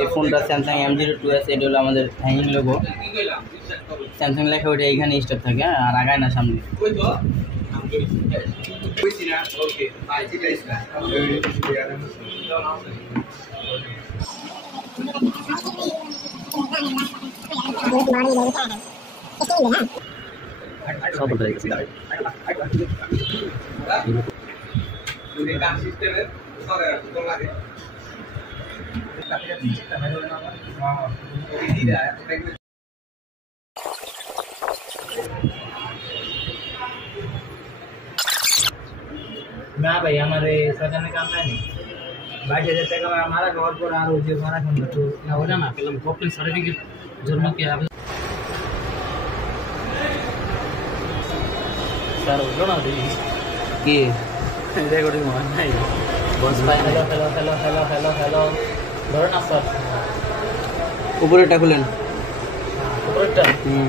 এই ফোনটা Samsung M02s, এটা হলো আমাদের হ্যাঙ্গিং লোগো। স্যামসাং লেখা ওইটা এইখানে স্টক থাকে আর আগায় না সামনে। ना भाई हमारे सरकार काम नहीं 22,000 টাকা हमारा कवर पर आ रही है हमारा फोन तो क्या हो जाना फिल्म कॉपी सर्टिफिकेट जरूर क्या है सर उठो ना কি রেকর্ডিং হয় নাই বস ভাই hello hello hello hello hello hello ধরো না স্যার উপরেটা খুলেন। উপরেরটা হুম